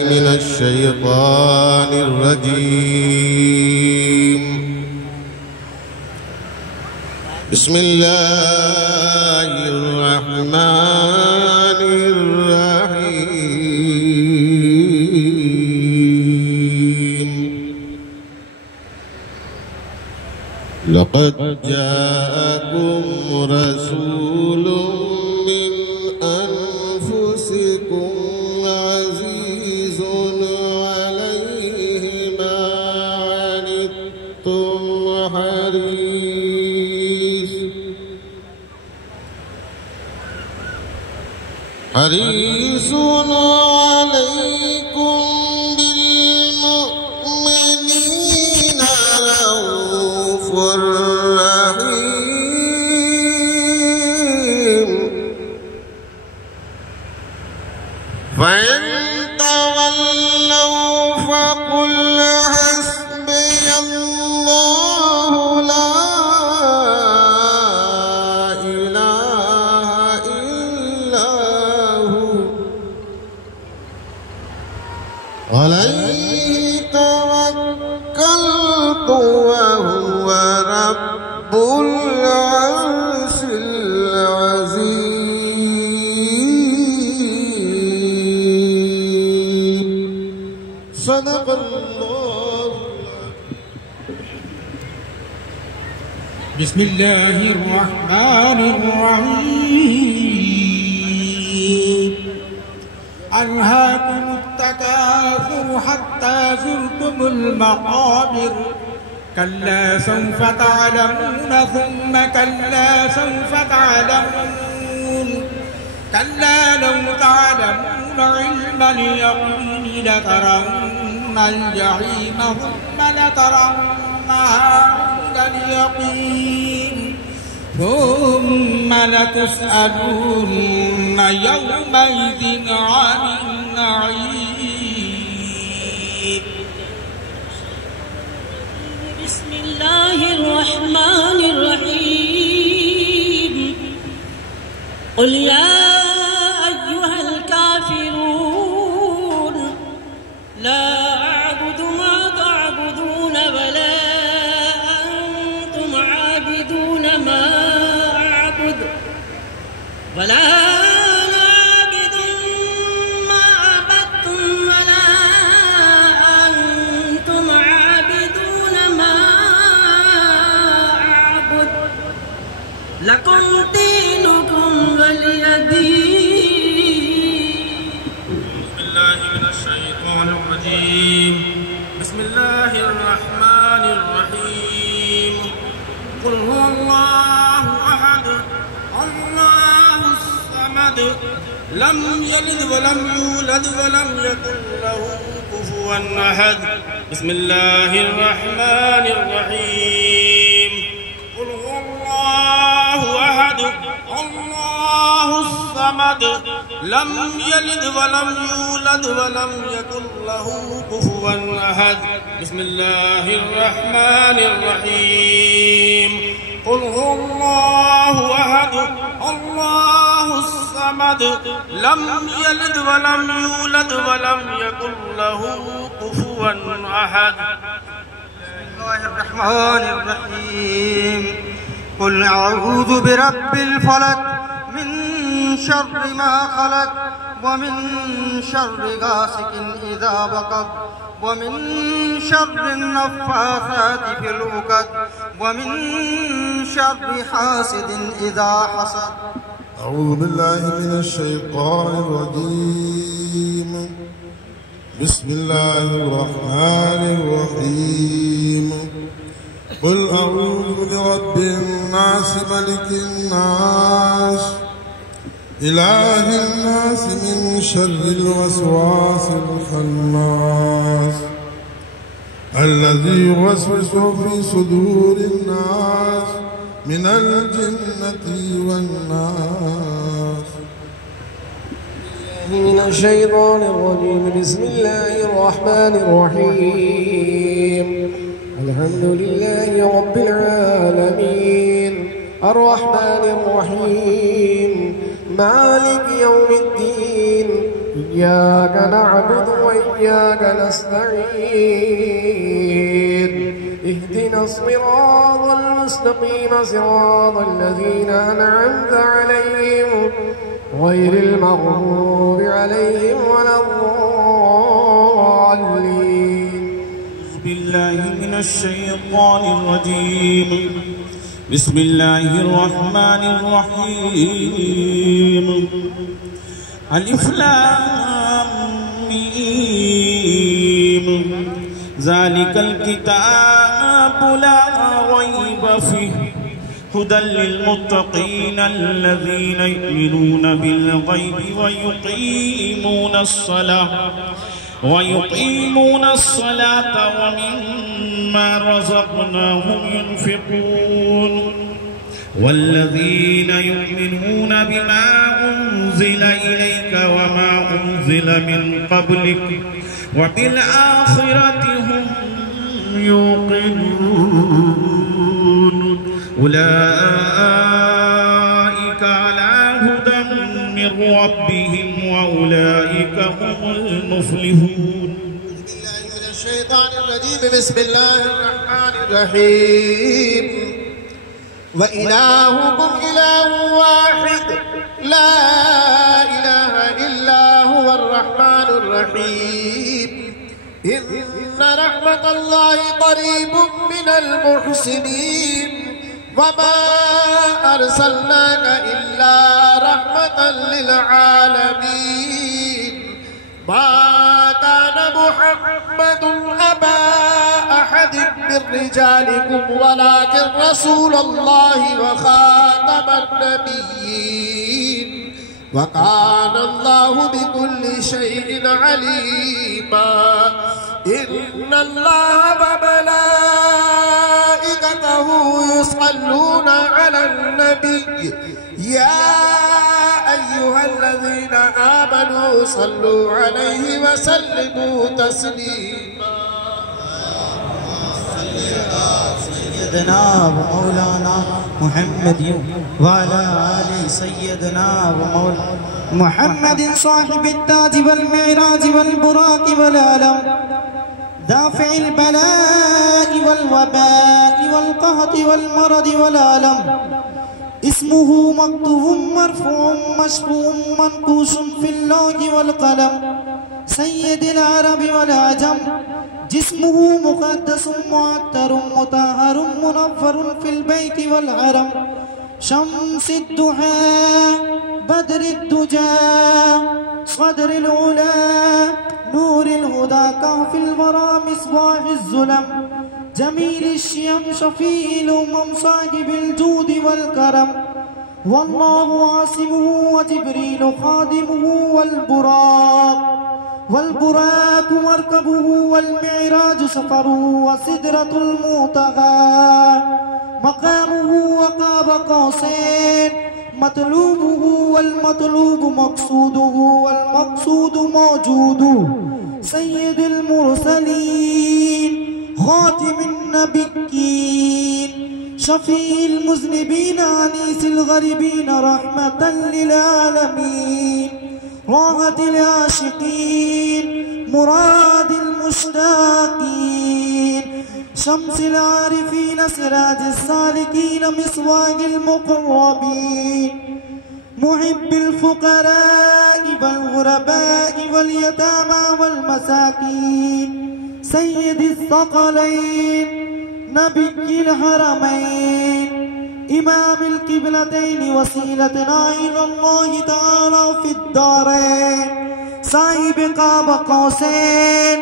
من الشيطان الرجيم. بسم الله الرحمن الرحيم. لقد جاءكم رسول من أنفسكم عزيز عليه ما عنتم حريص عليكم بالمؤمنين رؤوف رحيم. فإن تولوا فقل حسبي الله لا إله إلا هو عليه توكلت وهو رب العرش العظيم. صدق الله. بسم الله الرحمن الرحيم. ألهاكم التكاثر حتى زرتم المقابر. كلا سوف تعلمون ثم كلا سوف تعلمون. كلا لو تعلمون علم اليقين لترون الجحيم ثم لترونها عين اليقين ثم لتسألن يومئذ عن النعيم. بسم الله الرحمن الرحيم. قل يا أيها الكافرون لا أعبد ما تعبدون ولا أنتم عابدون ما أعبد ولا أنا عابد ما عبدتم ولا أنتم عابدون ما أعبد لكم دينكم ولي دين. بسم الله من الشيطان الرجيم. بسم الله الرحمن الرحيم. قل هو الله أحد الله الصمد لم يلد ولم يولد ولم يكن له كفوا أحد. بسم الله الرحمن الرحيم. قل هو الله أحد الله الصمد لم يلد ولم يولد ولم يكن له كفوا أحد. بسم الله الرحمن الرحيم. قل هو الله أحد الله الصمد لم يلد ولم يولد ولم يكن له كفوا أحد. بسم الله الرحمن الرحيم. قل أعوذ برب الفلق من شر ما خلق ومن شر غاسق إذا وقب ومن شر النفاثات في العقد ومن شر حاسد إذا حسد. أعوذ بالله من الشيطان الرجيم. بسم الله الرحمن الرحيم. قل أعوذ برب الناس ملك الناس إله الناس من شر الوسواس الخناس الذي يوسوس في صدور الناس من الجنة والناس. من الشيطان الرجيم. بسم الله الرحمن الرحيم. الحمد لله رب العالمين الرحمن الرحيم مالك يوم الدين إياك نعبد وإياك نستعين اهدنا الصراط المستقيم صراط الذين أنعمت عليهم غير المغضوب عليهم ولا الضالين. أعوذ بالله من الشيطان الرجيم. بسم الله الرحمن الرحيم. ألف لام ميم ذلك الكتاب لا ريب فيه هدى للمتقين الذين يؤمنون بالغيب ويقيمون الصلاة ومما رزقناهم ينفقون والذين يؤمنون بما أنزل إليك وما أنزل من قبلك وبالآخرة هم يوقنون أولئك على هدى من ربهم وأولئك هم المفلحون. من الشيطان الرجيم. بسم الله الرحمن الرحيم. وإلهكم إله واحد لا إله إلا هو الرحمن الرحيم. إن رحمة الله قريب من المحسنين وما أرسلناك إلا رحمة للعالمين. ما كان محمد أبا أحد من رجالكم ولكن رسول الله وخاتم النبيين وكان الله بكل شيء عليما. إن الله وملائكته يصلون على النبي يا أيها الذين آمنوا صلوا عليه وسلموا تسليما. سيدنا ومولانا محمد وعلى آل سيدنا ومولانا محمد صاحب التاج والمعراج والبراق والعلم دافع البلاء والوباء والقهط والمرض والعلم. اسمه مكتوب مرفوع مشفوع منقوش في اللوح والقلم. سيد العرب والعجم. جسمه مقدس معطر مطهر منور في البيت والحرم. شمس الضحى بدر الدجى صدر العلا نور الهدى كهف الورى مصباح الظلم. جميل الشيم شفيع الأمم صاحب الجود والكرم. والله عاصمه وجبريل خادمه والبراق مركبه والمعراج سفره وسدرة المنتهى مقامه وقاب قوسين. مطلوبه والمطلوب مقصوده والمقصود موجود. سيد المرسلين خاتم النبيين شفيع المذنبين أنيس الغريبين رحمة للعالمين. راحة العاشقين مراد المشتاقين. شمس العارفين سراج السالكين مصباح المقربين. محب الفقراء والغرباء واليتامى والمساكين. سيد الثقلين نبي الحرمين إمام القبلتين وسيلتنا إلى الله تعالى في الدارين. صاحب قاب قوسين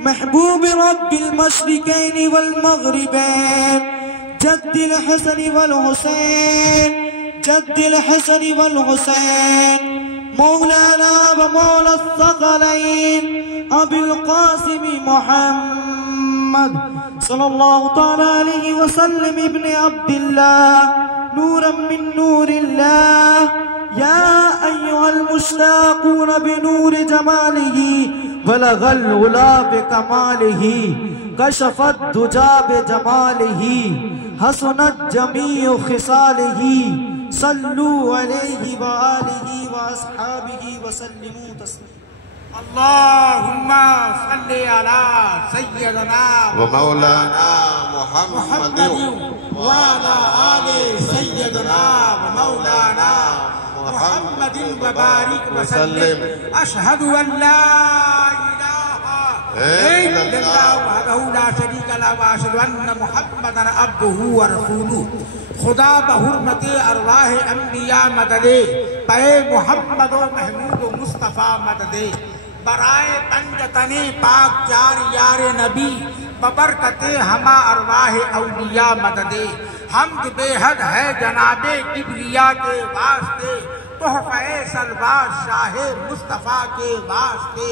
محبوب رب المشرقين والمغربين. جد الحسن والحسين مولانا ومولى الثقلين أبي القاسم محمد صلى الله تعالى عليه وسلم ابن عبد الله نورا من نور الله. يا أيها المشتاقون بنور جماله بلغ العلا بكماله كشف الدجى بجماله حسنت جميع خصاله. صلوا عليه وآله وأصحابه وسلموا تسليما. اللهم صل على سيدنا ومولانا محمد وعلى آل سيدنا ومولانا محمد وبارك وسلم. أشهد أن لا إله إلا الله وحده لا شريك له وأشهد أن محمدا عبده ورسوله. خدا بحرمت ارواح انبیاء مددے پے محمد و محمود و مصطفیٰ مددے برائے پنجتن پاک چار یار نبی ببرکت ہما ارواح اولیاء مددے. حمد بے حد ہے جناب کبریا کے واسطے تحفہ سلواز شاہ مصطفیٰ کے واسطے.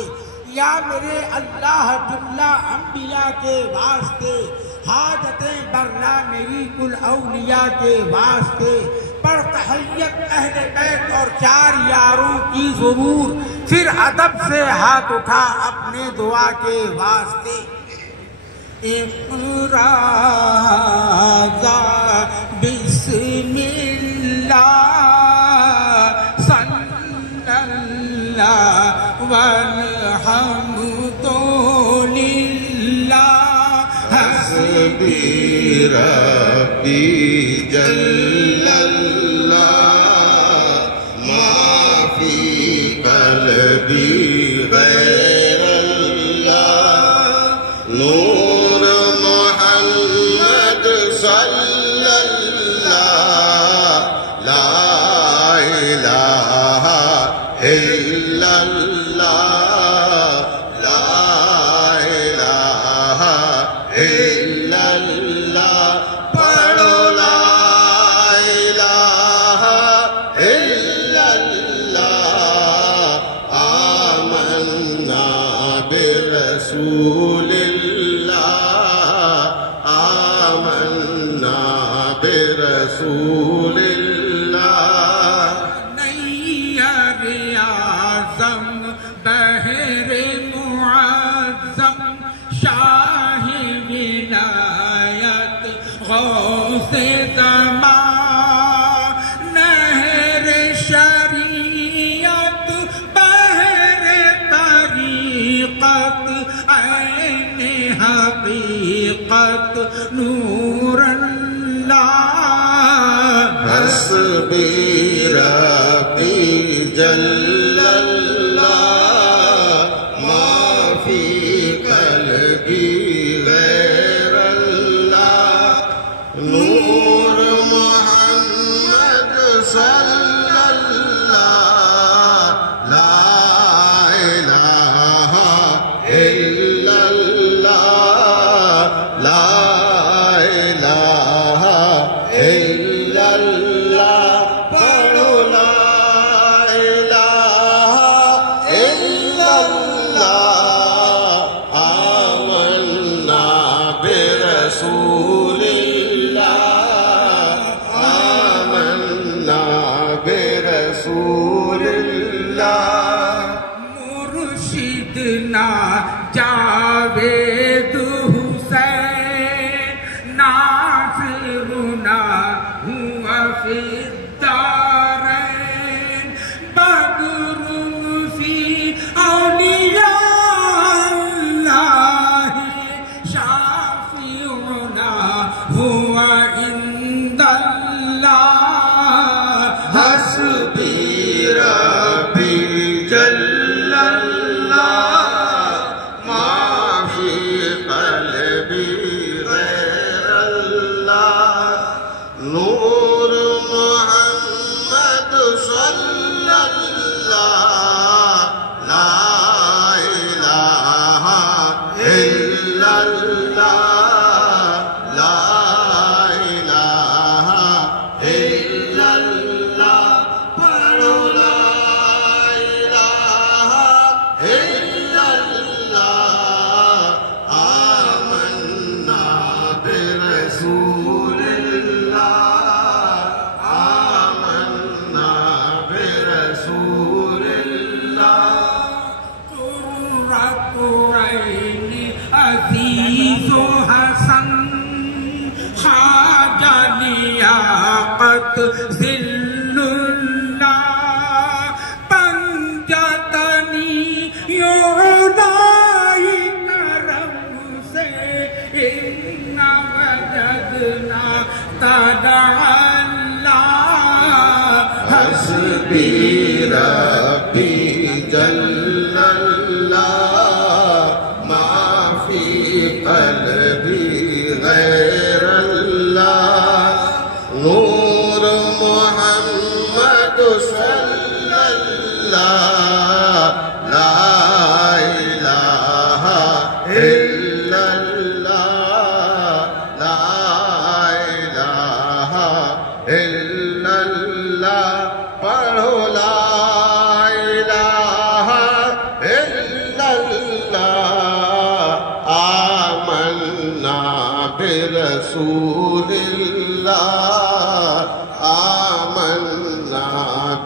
یا میرے اللہ جملہ انبیاء کے واسطے حاجتیں برنا میری کل اولیاء کے واسطے. پر تحیت اہل بیت اور چار یاروں کی ضرور پھر ادب سے ہاتھ اٹھا اپنے دعا کے واسطے. اقرا بسم اللہ صلی اللہ والحمد للہ. حسبی ربی جل اللہ ما فی قلبی غیر اللہ. نور محمد صلی اللہ لا الہ الا اللہ لا الہ الا اللہ. پڑھو لا الہ الا اللہ. آمنا برسول اللہ آمنا برسول اللہ. نیر اعظم بحر معظم شاہ ولایت غوث زمان نہر شریعت بحر طریقت عین حقیقت نور اللہ. حسبی ربی جل اللہ ما فی قلبی غیر اللہ. نور محمد صلی اللہ لا الہ الا اللہ لا الہ الا اللہ. پڑھو لا الہ الا اللہ. آمنا برسول اللہ آمنا برسول اللہ. مرشدنا جاوید حسین ناصرنا ہوا فی الدارین. بدر فی اولیاء اللہ شافعنا ہوا عند اللہ. حسبی ربی جل اللہ ما فی قلبی غیر اللہ. نور محمد صلی اللہ لا الہ الا اللہ لا الہ الا اللہ. پڑھو لا الہ الا اللہ. آمنا برسول اللہ آمنا برسول اللہ. قرۃ عین عزیز و حسن خواجہ لیاقت ذل اللہ. پنجتنی یوں حسبي ربي جل الله ما في قلبي غير الله نور محمد صلى الله لا إله إلا الله لا إله إلا الله پڑھو لا إله إلا الله آمنا برسول الله آمنا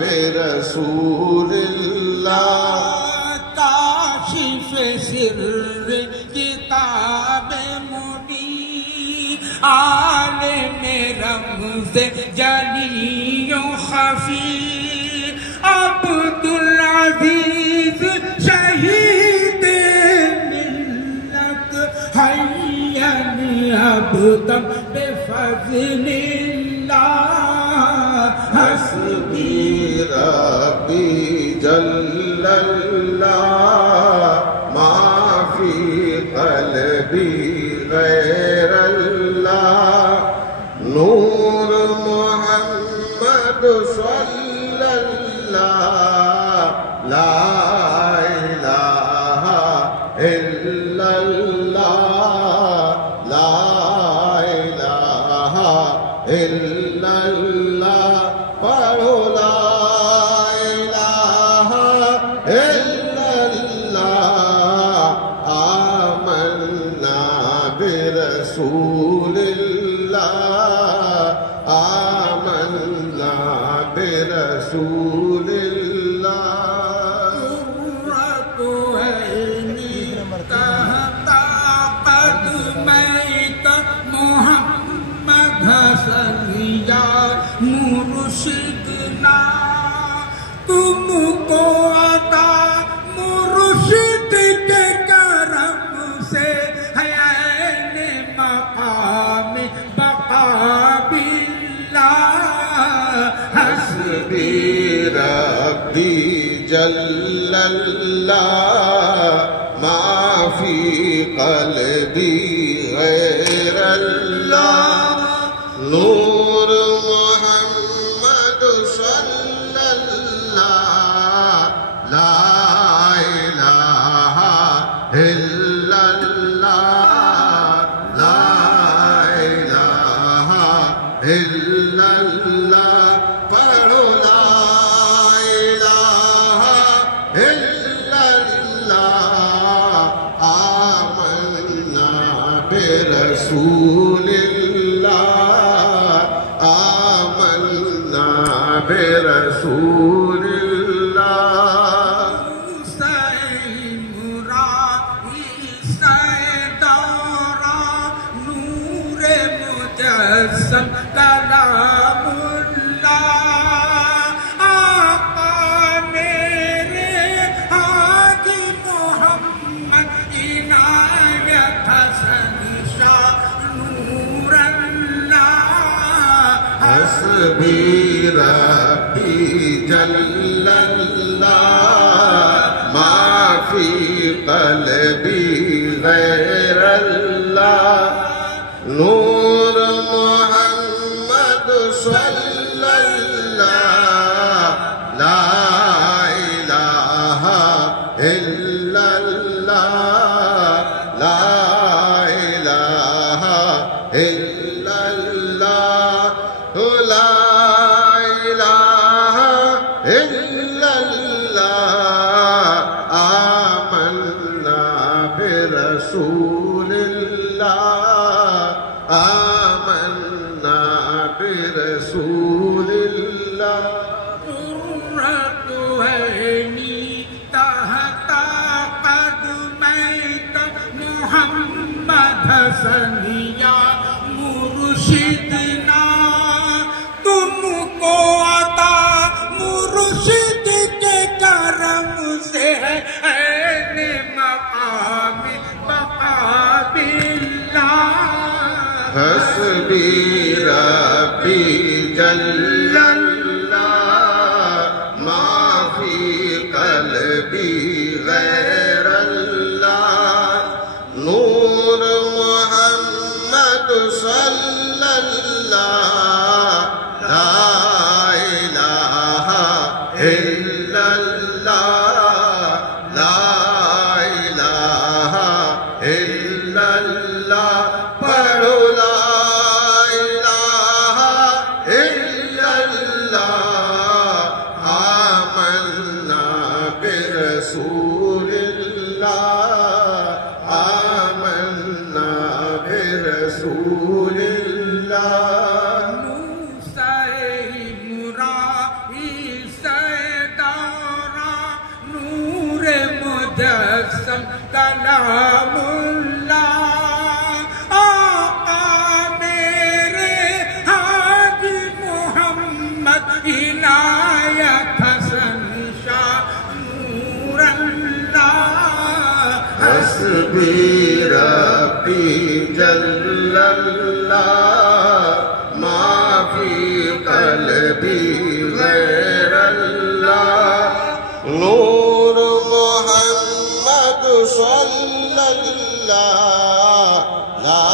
برسول الله کاشف سر کتاب مبین عالم رمز جلی و خفی عبدالعزیز شہید ملت حیّن ابتم بفضل اللہ حسبی ربی جل اللہ ما فی قلبی غیر اللہ نور محمد صلی اللہ لا الہ الا اللہ لا الہ الا اللہ پڑھو لا الہ الا اللہ آمنا برسول اللہ آمنا برسول اللہ قرۃ عینی تحت قدمیک محمد حسن یا مرشدنا تم کو عطا مرشد کے کرم سے ہے عین مقام بقا باللہ حسبی ربی جل اللہ ما فی قلبی غیر اللہ نور محمد صلی اللہ لا الہ الا اللہ لا الہ الا اللہ پڑھو لا الہ الا اللہ آمنا برسول اللہ آمنا برسول اللہ کلام اللہ آقا میرے حاجی محمد عنایت حسن شاہ نور اللہ حسبی ربی جل اللہ ما فی قلبی غیر اللہ نور محمد صلی اللہ لا الہ الا اللہ لا الہ الا اللہ لا الہ الا اللہ آمنا برسول اللہ آمنا برسول اللہ قرۃ عینی تحت قدمیک محمد حسن یا مرشدنا تم کو عطا مرشد کے کرم سے ہے عین مقام بقا باللہ حسبی ربی جل اللہ إلا الله لا إله إلا الله لا إله إلا الله پڑھو لا إله إلا الله آمنا برسول الله آمنا برسول الله کلام اللہ آقا میرے حاجی محمد عنایت حسن شاہ نور اللہ حسبی ربی جل اللہ ما فی قلبی غیر اللہ نور محمد صلی اللہ لا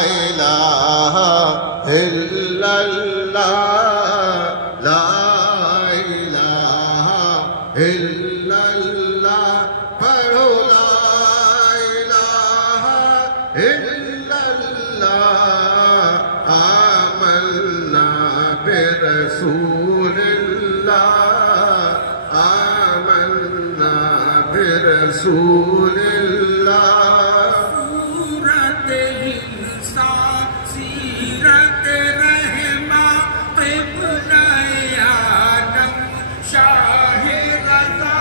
الہ الا اللہ لا الہ الا اللہ پڑھو لا الہ الا اللہ آمنا برسول اللہ آمنا برسول اللہ سورت انسان سیرت رحمہ قبلہ آدم شاہ رضا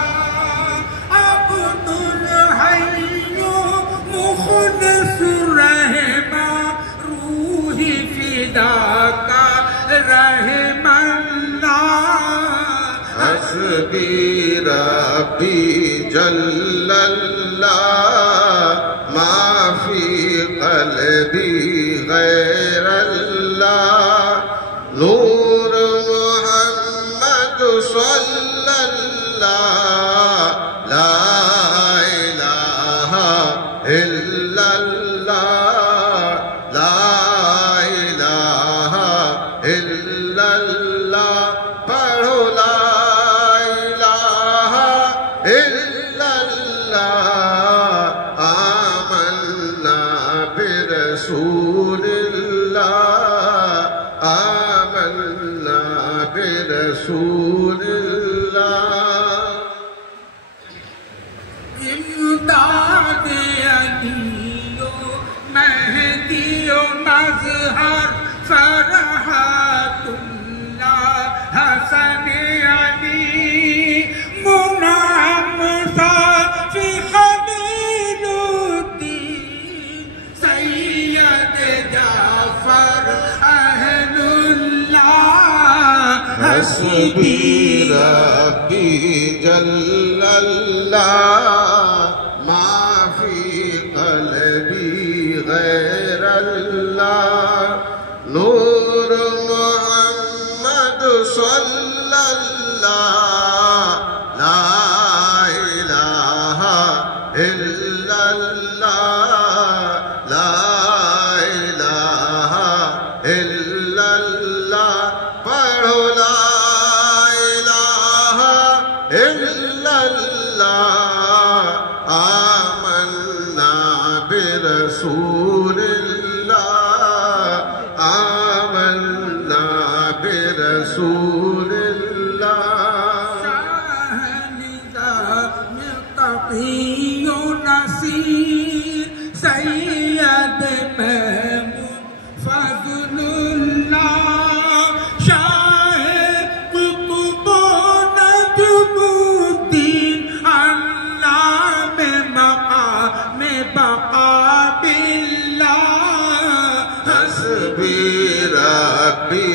عبدالحی مخلص رحمہ روحی فدا کا رحم اللہ حسبی ربی جل اللہ ما فی قلبی غیر اللہ نور محمد صلی اللہ لا الہ الا اللہ لا الہ الا اللہ پڑھو لا الہ الا اللہ آمنا برسول اللہ آمنا برسول اللہ امداد علی و مہدی و مظہر فرحت اللہ حسن علی منعم صافی خلیل الدین سید جعفر اہل اللہ حسبی ربی جل اللہ ما فی قلبی غیر اللہ نور محمد صلی اللہ لا الہ الا اللہ لا الہ الا اللہ پڑھو لا الہ الا اللہ آمنا برسول اللہ آمنا برسول اللہ تقی و نصیر سید محمود فضل اللہ شاہ قطب و نجم الدین علام مقام بقا باللہ حسبی ربی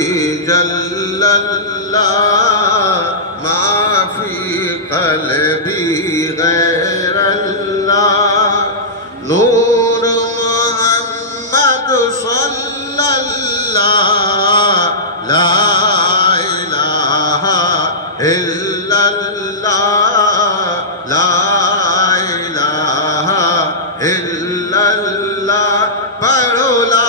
جل اللہ ما فی قلبی غیر اللہ نور محمد صلی اللہ لا الہ الا اللہ لا الہ الا اللہ پڑھو لا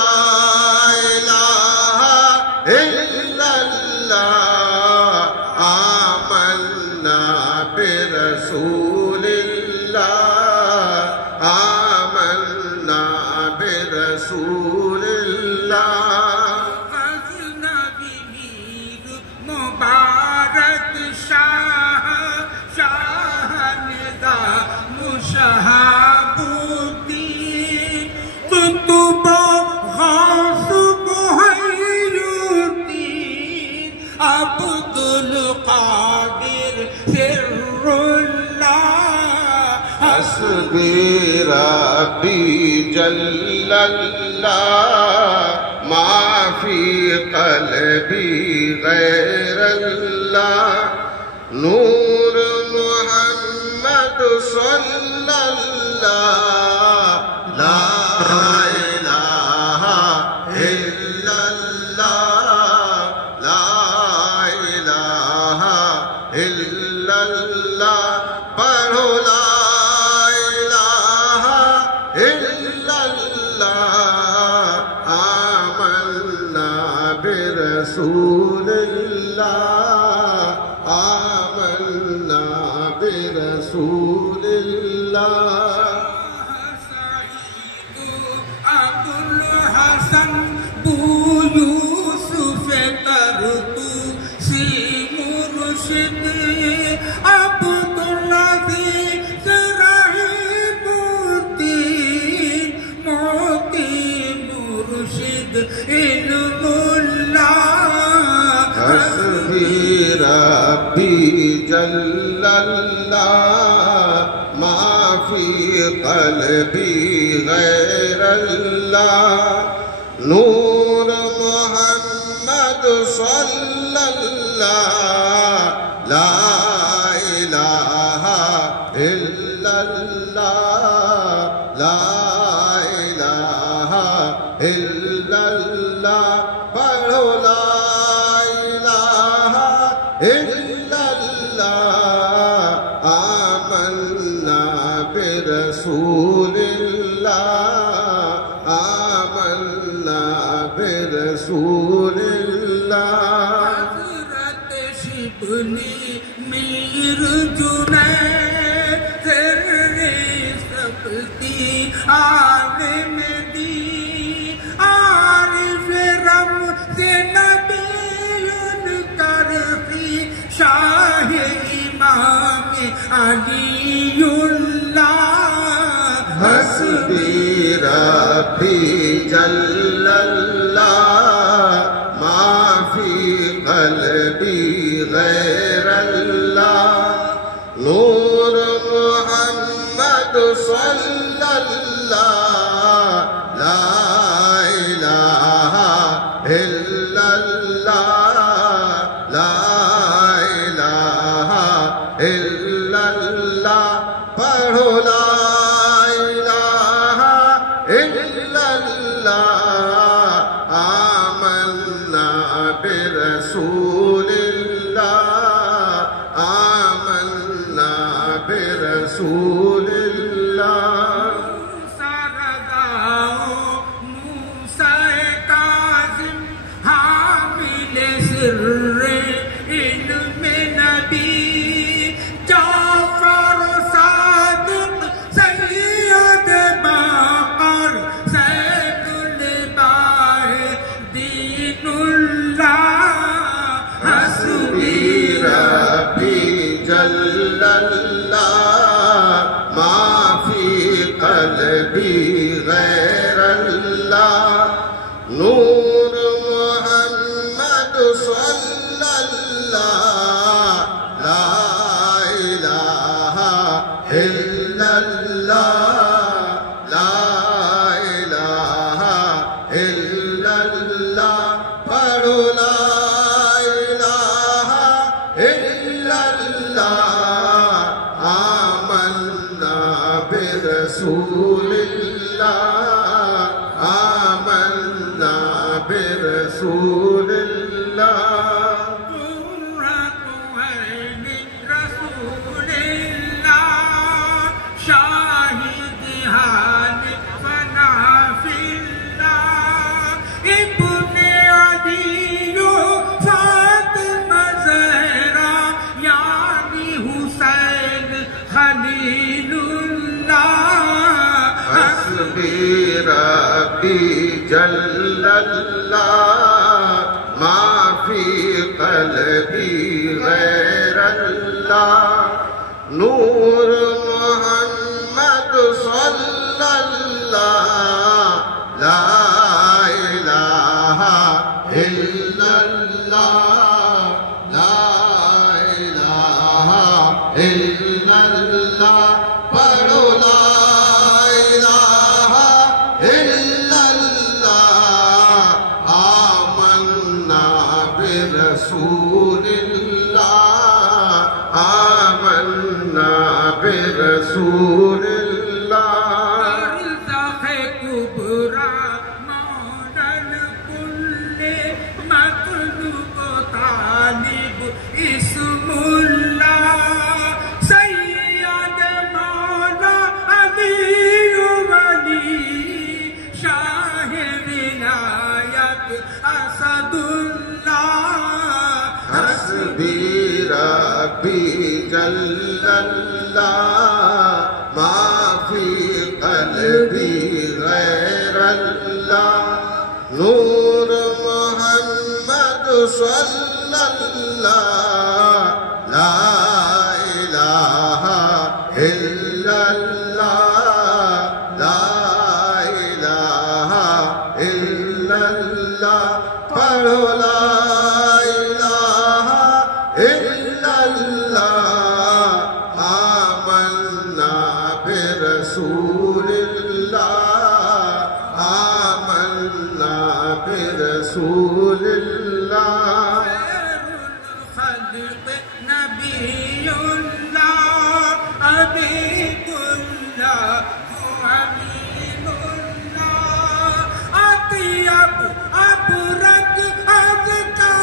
ربي جل الله ما في قلبي غير الله نور محمد صلى الله لا إله إلا الله لا إله إلا الله پڑھو لا إله إلا الله آمنا برسول الله آمنا برسول الله ابو الحسن بو یوسف ترتو سی مرشد عبد العزیز رحیم الدین موتی مرشد علم اللہ حسبي ربي جل الله ما في قلبي غير الله نور محمد صلى الله لا إله إلا الله لا إله إلا الله پڑھو لا إله إلا الله آمنا برسول الله آمنا برسول الله حضرت شبلی میر جنید سر سبتی عالم دی عارف رمز نبی کرفی شاہ امام علی اللہ حسبي ربي جل الله ما في قلبي غير الله نور محمد صلى الله لا إله إلا الله لا إله إلا الله پڑھو لا إله إلا الله آمنا برسول الله آمنا برسول الله سرداؤ موسیٰ کاظم حامل سر علم نبی جعفر صادق سید باقر سید العابدین اللہ حسبي ربي جل الله ما في قلبي غير الله نور محمد صلى الله لا إله إلا الله لا إله إلا الله پڑھو لا إله إلا الله آمنا برسول الله آمنا برسول الله قرۃ عین رسول اللہ شاہد حال فنا فی اللہ ابن علی فاطمہ زہرا یعنی حسین خلیل اللہ حسبي ربي جل الله ما في قلبي غير الله نور محمد صلى الله لا إله إلا الله لا إله إلا الله پڑھو لا إله إلا الله آمنا برسول الله آمنا برسول الله برزخ كبرى مولى الكل مطلوب طالب اسم الله سيد مولا علي ولي شاه ولاية أسد الله حسبي ربي جل الله ما في قلبي غير الله نور محمد صلى الله لا إله إلا الله لا إله إلا الله پڑھو لا إله إلا الله آمنا برسول الله آمنا برسول الله خير الخلق نبي الله حبيب الله أمين الله أطيب أبرك أزكى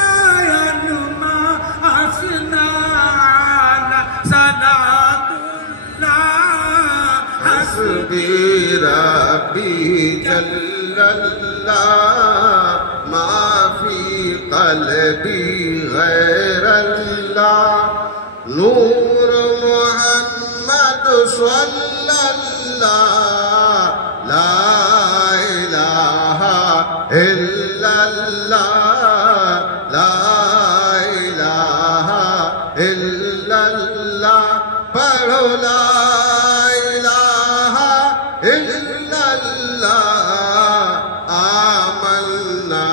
ينمى أثنى على صلاة الله حسبي ربي جل الله ما في قلبي غير الله نور محمد صلى الله لا إله إلا الله لا إله إلا الله پڑھو لا إله إلا الله آمنا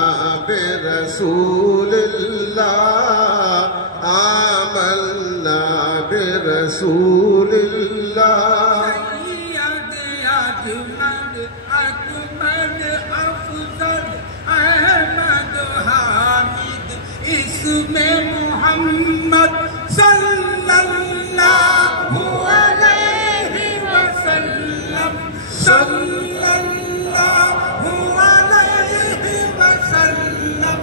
برسول الله آمنا برسول الله سيد أجمل أكمل أفضل أحمد حامد اسم محمد صلى الله عليه وسلم صلى الله عليه وسلم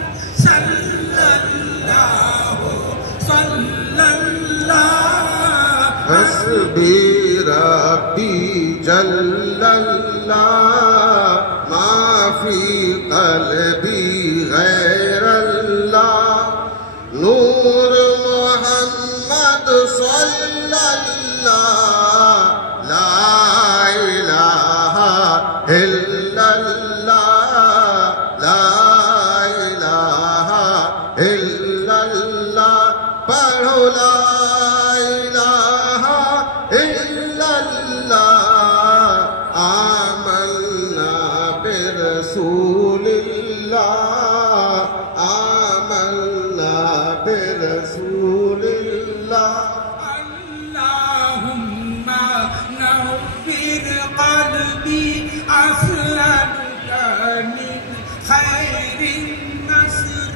صلى الله حسبي ربي جل الله ما في قلبي غير الله نور محمد صلى الله لا إله إلا الله لا إله إلا الله پڑھو لا إله إلا الله آمنا برسول الله آمنا برسول الله اللهم نوّر قلبي أسألك من خير نصر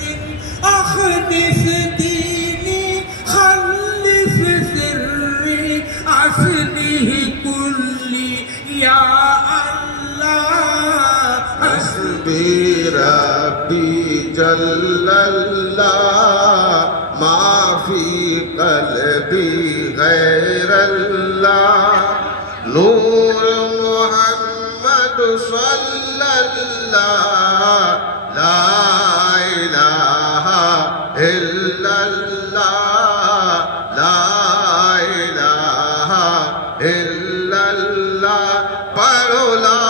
أخلص ديني خلص سري أصلح كلي يا الله حسبي ربي جل الله ما في قلبي غير الله نور محمد صلى الله لا إله إلا الله لا إله إلا الله پڑھو لا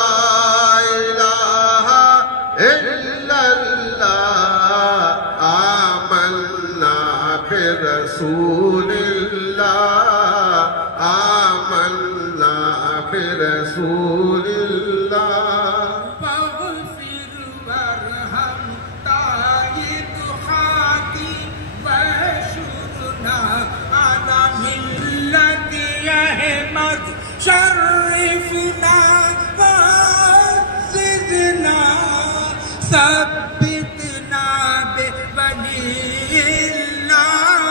إله إلا الله آمنا برسول الله آمنا برسول الله فاغفر وارحم تائب ثبتنا بولي الله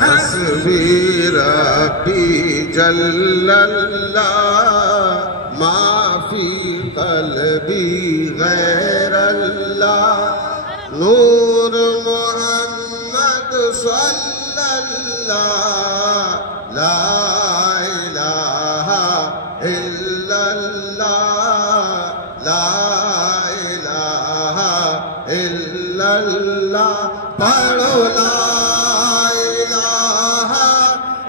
حسبي ربي جل الله ما في قلبي غير الله نور محمد صلى الله لا إله إلا الله لا إله إلا الله پڑھو لا إله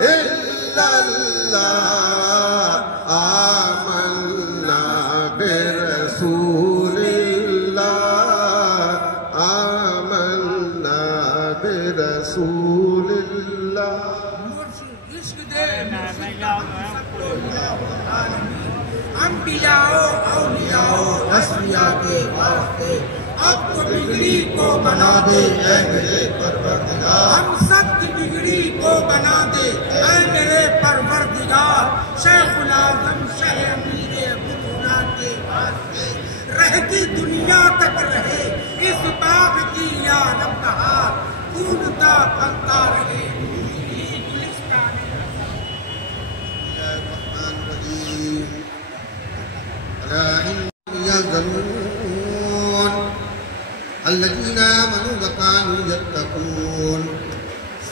إلا الله آمنا برسول الله آمنا برسول الله عشق دے انبیاء اولیاء اصفیاء کے واسطے اب تو بگڑی کو بنا دے اے میرے پروردگار ہم سب کی بگڑی کو بنا دے اے میرے پروردگار شیخ العظم شہ امیر بدنا کے واسطے رہتی دنیا تک رہے اس باغ کی یا رب بہار پھولتا پھلتا رہے يحزنون الذين آمنوا وكانوا يتقون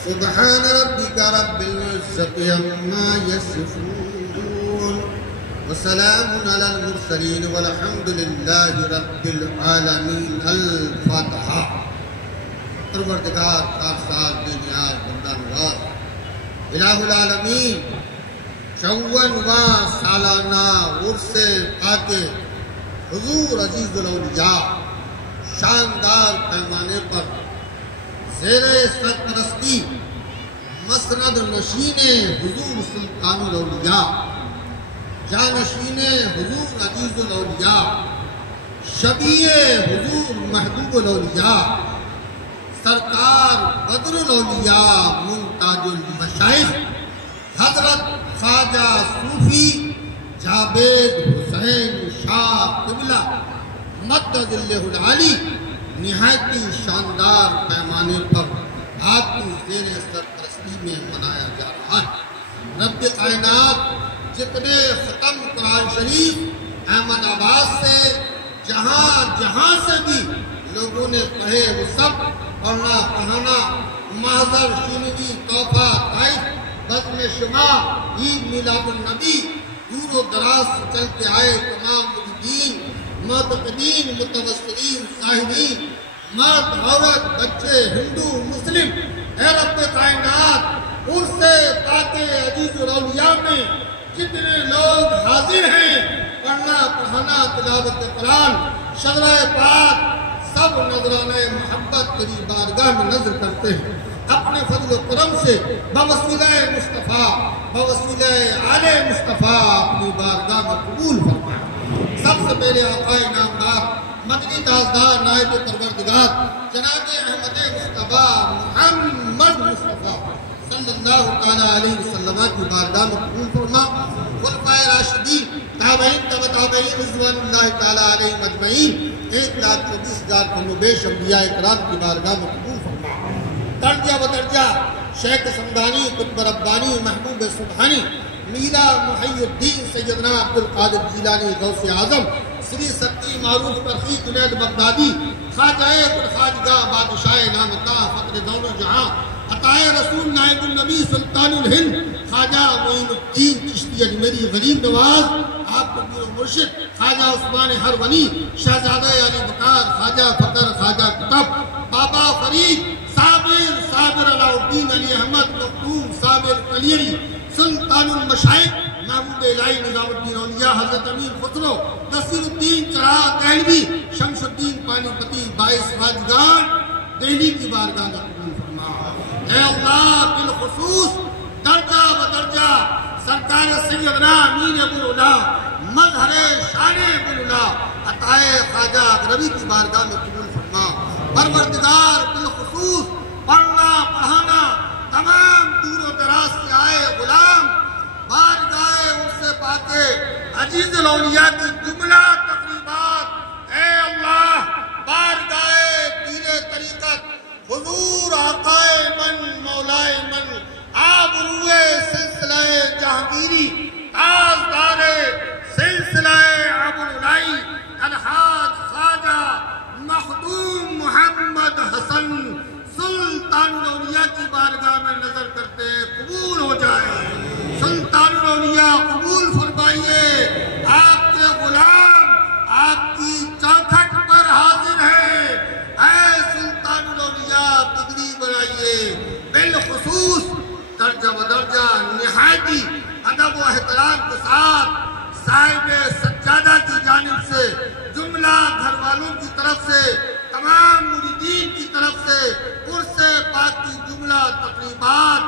سبحان ربك رب العزة عما يصفون وسلام على المرسلين والحمد لله رب العالمين الفاتحة پروردگار کارساز بے نیاز بندہ نواز الہ العالمین 54واں سالانہ عرس پاک حضور عزیز الاولیاء شاندار پیمانے پر زیر سرپرستی مسند نشین حضور سلطان الاولیاء جانشین حضور عزیز الاولیاء شبیہ حضور محبوب الاولیاء سرکار بدر الاولیاء منتاج المشائخ حضرت خواجہ صوفی جاوید حسین شاہ قبلہ مدد اللہ العالی نہایتی شاندار پیمانے پر آپ کی زیر سرپرستی میں منایا جا رہا ہے رب کائنات جتنے ختم قرآن شریف احمد آباد سے جہاں سے بھی لوگوں نے پڑھے وہ سب پڑھنا پڑھانا محضر شنوی توفہ طائف بزم شما عید میلاد النبی دور و دراز سے چلتے آئے تمام مریدین معتقدین متوسلین صاحبین مرد عورت بچے ہندو مسلم اے رب کائنات عرس پاک عزیز الاولیاء میں جتنے لوگ حاضر ہیں پڑھنا پڑھانا تلاوت قرآن شجرہ پاک سب نظرانہ محبت تیری بارگاہ میں نظر کرتے ہیں اپنے فضل و کرم سے بوسیلہ مصطفیٰ بوسیلہ آل مصطفیٰ اپنی بارگاہ میں قبول فرمائے سب سے پہلے آقا نامدار مدنی تاجدار نائب پروردگار جناب احمد مصطفیٰ محمد مصطفیٰ صلی اللہ تعالیٰ علیہ وسلم کی بارگاہ میں قبول فرما خلفائے راشدین تابعین تابعین رضوان اللہ تعالیٰ علیہ مجمعین 1,24,000 کم و بیش انبیاء کرام کی بارگاہ میں قبول فرما درجہ بدرجہ شیخ سمدانی قطب ربانی محبوب سبحانی میرا محی الدین سیدنا عبدالقادر جیلانی غوث اعظم سری ستی معروف ترخی جنید بغدادی خواجہ خواجگاہ بادشاہ نامتا فقر دونوں جہاں عطائے رسول نائب النبی سلطان الہند خواجہ معین الدین چشتی اجمیری غریب نواز آپ کو پیر مرشد خواجہ عثمان ہرونی شہزادہ علی بکار خواجہ فقر خواجہ کتب بابا فرید صابر علاء الدین علی احمد مختوم صابر کلیری سلطان المشائق محبوب الہی نظام الدین اولیاء حضرت امیر خسرو نصیر الدین چراغ دہلوی شمس الدین پانی پتی باعث واجگان دہلی کی بارگاہ میں قبول فرما اے اللہ بالخصوص درجہ بدرجہ سرکار سیدنا امین ابو العلا مظہر شان ابو العلا عطائے خواجہ اغربی کی بارگاہ میں قبول فرما پروردگار بالخصوص پڑھنا پڑھانا تمام دور و دراز سے آئے غلام بارگاہ اس سے پاکے عزیز الاولیاء کی جملہ تقریبات اے اللہ کی بارگاہ میں نظر کرتے ہیں قبول ہو جائے. سلطان الاولیاء قبول فرمائیے. آپ کے غلام آپ کی چوکھٹ پر حاضر ہیں. اے سلطان الاولیاء بگڑی بنائیے. بالخصوص درجہ بدرجہ نہایتی ادب و احترام کے ساتھ صاحب سجادہ کی جانب سے، جملہ گھر والوں کی طرف سے، تمام مریدین کی طرف سے عرس پاک کی جملہ تقریبات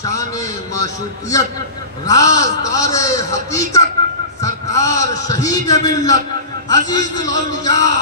شان معشوقیت رازدار حقیقت سرکار شہید ملت عزیز الاولیاء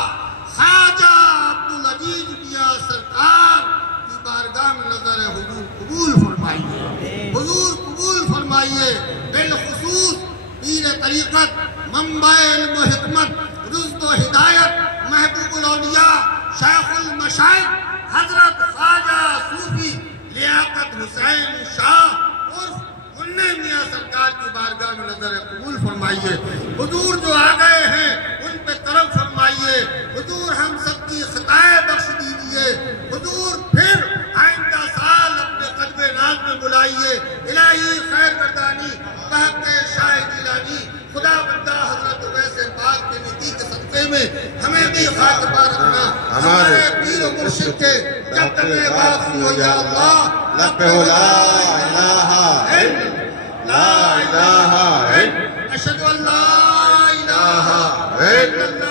خواجہ عبدالعزیز میاں سرکار کی بارگاہ میں نظر حضور قبول فرمائیے. حضور قبول فرمائیے. بالخصوص پیر طریقت منبع علم و حکمت رشد و ہدایت محبوب الاولیاء شیخ المشائخ حضرت خواجہ صوفی لیاقت حسین شاہ عرف منع میاں سرکار کی بارگاہ میں نظر قبول فرمائیے. حضور جو آ گئے ہیں ان پہ کرم فرمائیے. حضور ہم سب کی خطائیں بخش دیجیے. حضور پھر آئندہ سال اپنے قلب ناز میں بلائیے. الہی خیر گردانی بحق شاہ جیلانی خدا بندہ حضرت ویسے پاک کے نیتی کے صدقے میں ہمیں بھی خاک پا رکھنا. ہمارے پیر و مرشد کے جب تک باقی ہو یا اللہ لبے لا الہ الا لا الہ الا اشہد ان لا الہ الا